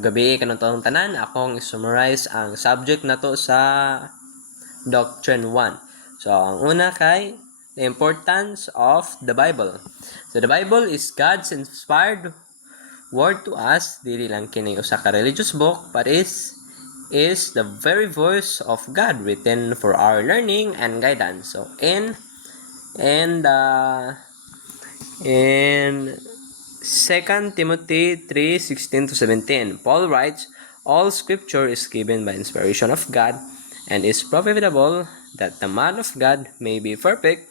gabi kanang tanan, akong i-summarize ang subject na to sa Doctrine 1. So, ang una kay the importance of the Bible. So, the Bible is God's inspired word to us. Dili lang kini usa ka religious book, but is the very voice of God written for our learning and guidance. So, in 2 Timothy 3:16-17, Paul writes, all scripture is given by inspiration of God and is profitable that the man of God may be perfect,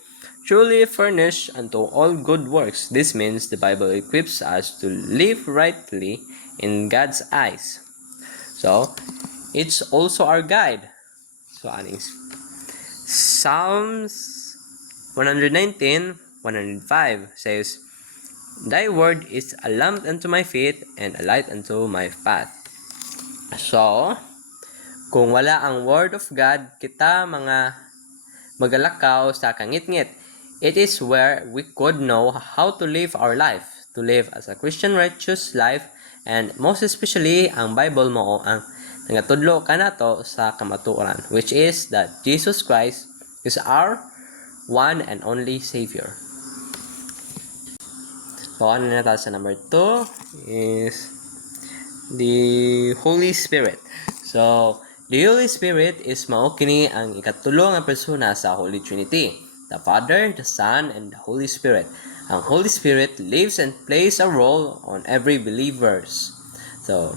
truly furnished unto all good works. This means the Bible equips us to live rightly in God's eyes. So, it's also our guide. So, aning Psalms 119:105 says, Thy word is a lamp unto my feet and a light unto my path. So, kung wala ang word of God, kita mga magalakaw sa kangit-ngit. It is where we could know how to live our life, to live as a Christian righteous life, and most especially, ang Bible mo ang nangatudlo kanato sa kamatuoran, which is that Jesus Christ is our one and only Savior. So, ano na tayo sa number 2 is the Holy Spirit. So, the Holy Spirit is mao kini ang ikatulo nga persona sa Holy Trinity, the Father, the Son, and the Holy Spirit. Ang Holy Spirit lives and plays a role on every believers. So,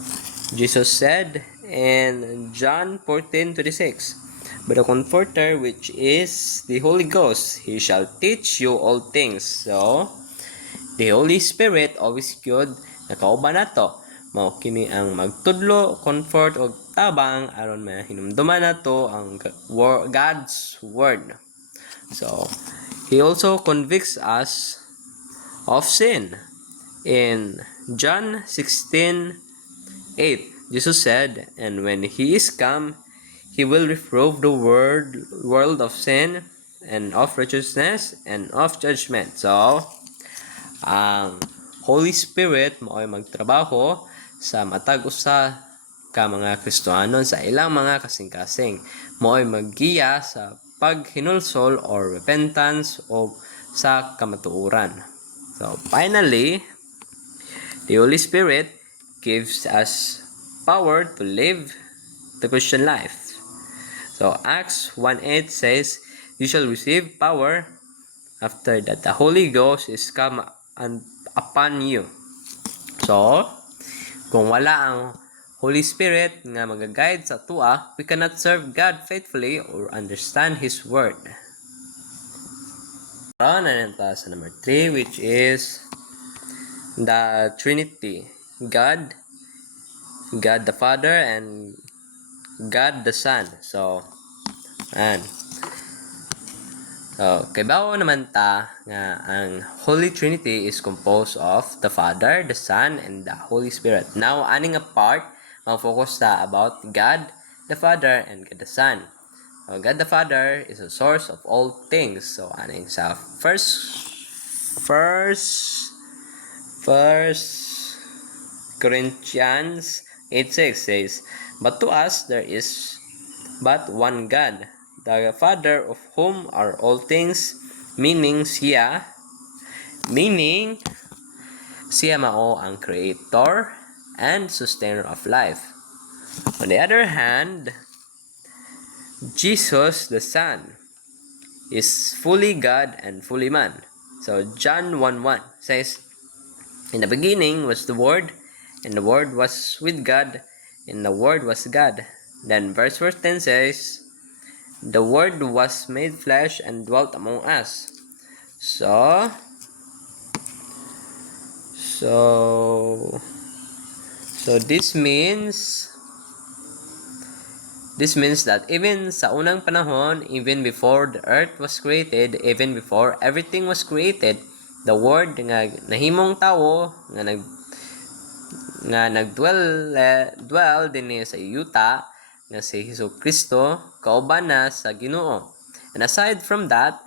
Jesus said in John 14:26, But the Comforter, which is the Holy Ghost, He shall teach you all things. So, the Holy Spirit always good na kauban nato. Mao kini ang magtudlo, comfort o tabang aron mahinumduman nato ang God's word. So, He also convicts us of sin. In John 16:8, Jesus said, And when He is come, He will reprove the world of sin and of righteousness and of judgment. So, ang Holy Spirit mao'y magtrabaho sa matag usa ka mga Kristohanon sa ilang mga kasing-kasing. Mao'y maggiya sa paghinulsol or repentance o sa kamatuoran. So, finally, the Holy Spirit gives us power to live the Christian life. So, Acts 1:8 says, You shall receive power after that the Holy Ghost is come upon you. So, kung wala ang Holy Spirit nga mag-guide sa tua, we cannot serve God faithfully or understand His Word. Na sa number 3, which is the Trinity. God the Father, and God the Son. So, kay bawo naman ta nga ang Holy Trinity is composed of the Father, the Son, and the Holy Spirit. Now, aning a part, mag-focus ta about God the Father and God the Son. So, God the Father is the source of all things. So, aning sa first Corinthians 8:6 says, But to us there is but one God, the Father of whom are all things, meaning siya mao ang creator and sustainer of life. On the other hand, Jesus the Son is fully God and fully man. So John 1:1 says, In the beginning was the Word, and the Word was with God, and the Word was God. Then verse 10 says, The Word was made flesh and dwelt among us. So this means that even sa unang panahon, even before the earth was created, even before everything was created, the Word nga nahimong tawo nga nagdwell dinhi sa yuta nga si Hesukristo kauban na sa Ginoo. And aside from that,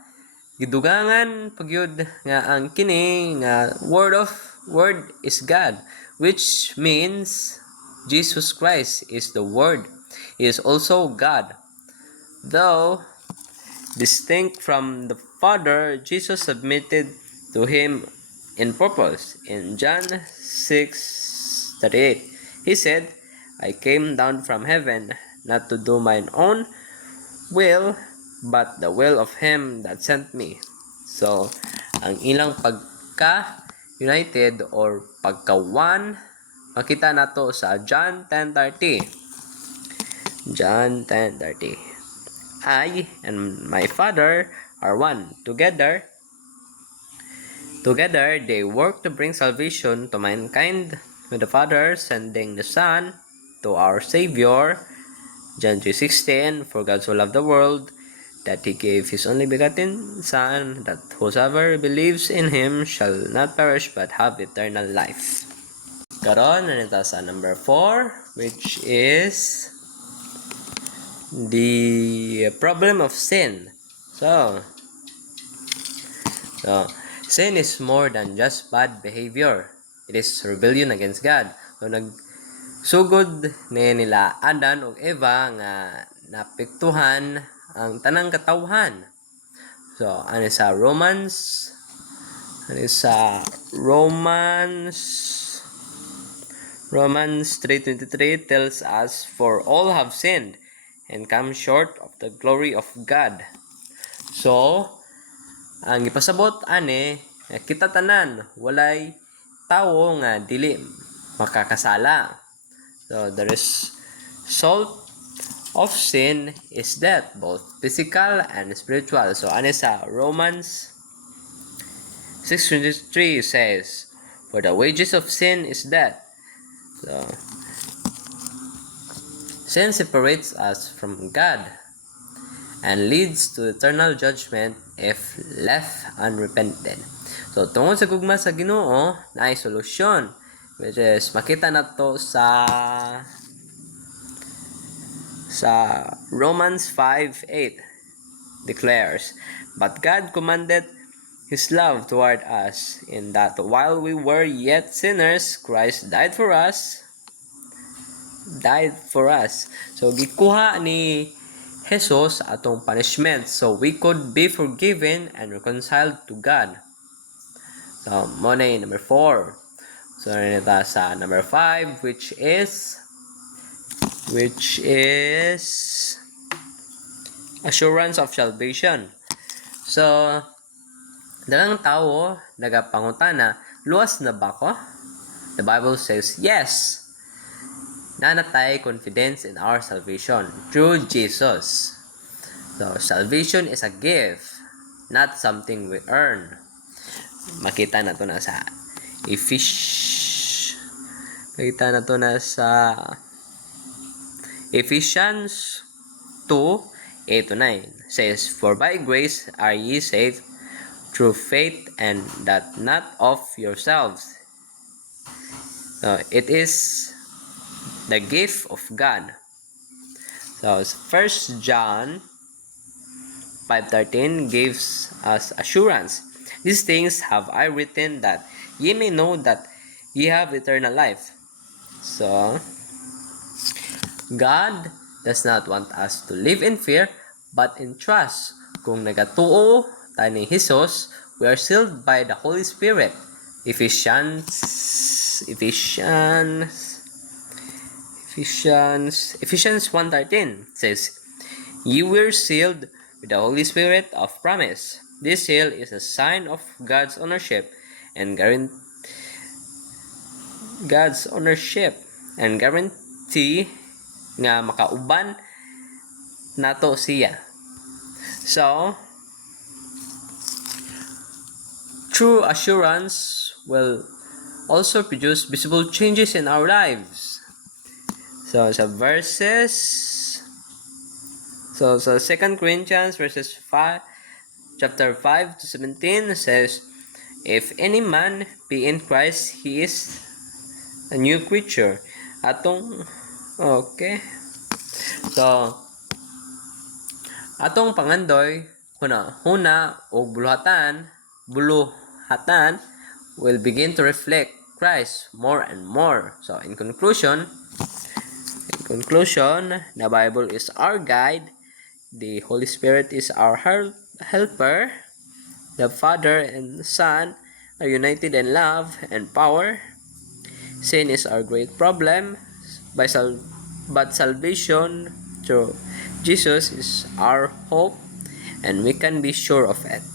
gidugangan pagyud nga ang kini nga word is God, which means Jesus Christ is the Word. He is also God. Though distinct from the Father, Jesus submitted to him in purpose. In John 6:38, he said, I came down from heaven not to do mine own will, but the will of him that sent me. So, ang ilang pagka-united or pagka-one, makita nato sa John 10:30. John 10:30. I and my Father are one. Together they work to bring salvation to mankind, with the Father sending the Son to our Savior. John 3:16, for God so loved the world that he gave his only begotten Son, that whosoever believes in him shall not perish but have eternal life. Karon na nito sa number 4, which is the problem of sin. So sin is more than just bad behavior. It is rebellion against God. So nagsugod nila Adan ug Eva nga napektuhan ang tanang katawhan. So ano sa Romans 3:23 tells us, for all have sinned and come short of the glory of God. So ang ipasabot ani, kita tanan walay tawo nga dili makakasala. So the result of sin is death, both physical and spiritual. So ani sa Romans 6:23 says, for the wages of sin is death. So sin separates us from God and leads to eternal judgment if left unrepented. So tungod sa gugma sa Ginoo na ay solusyon, which is makita nato sa Romans 5:8 declares, but God commanded his love toward us in that while we were yet sinners, Christ died for us. So gikuha ni Jesus atong punishment so we could be forgiven and reconciled to God. So mo na number 4. So nita sa number 5, which is assurance of salvation. So dalang tao nagapangutana, luwas na ba ko? The Bible says yes. Nanatay confidence in our salvation through Jesus. So salvation is a gift, not something we earn. Makita na to na sa Ephesians 2:8-9 says, for by grace are ye saved through faith, and that not of yourselves. It is the gift of God. So 1 John 5:13 gives us assurance. These things have I written that ye may know that ye have eternal life. So God does not want us to live in fear, but in trust. Kung nagatuo tayo ni Jesus, we are sealed by the Holy Spirit. Ephesians 1:13 says, you were sealed with the Holy Spirit of promise. This seal is a sign of God's ownership and guarantee nga makauban nato siya. So true assurance will also produce visible changes in our lives. So sa sa 2 Corinthians chapter 5-17 says, if any man be in Christ, he is a new creature. Atong pangandoy huna og buluhatan will begin to reflect Christ more and more. So in conclusion, Conclusion, the Bible is our guide. The Holy Spirit is our helper. The Father and Son are united in love and power. Sin is our great problem, but salvation through Jesus is our hope, and we can be sure of it.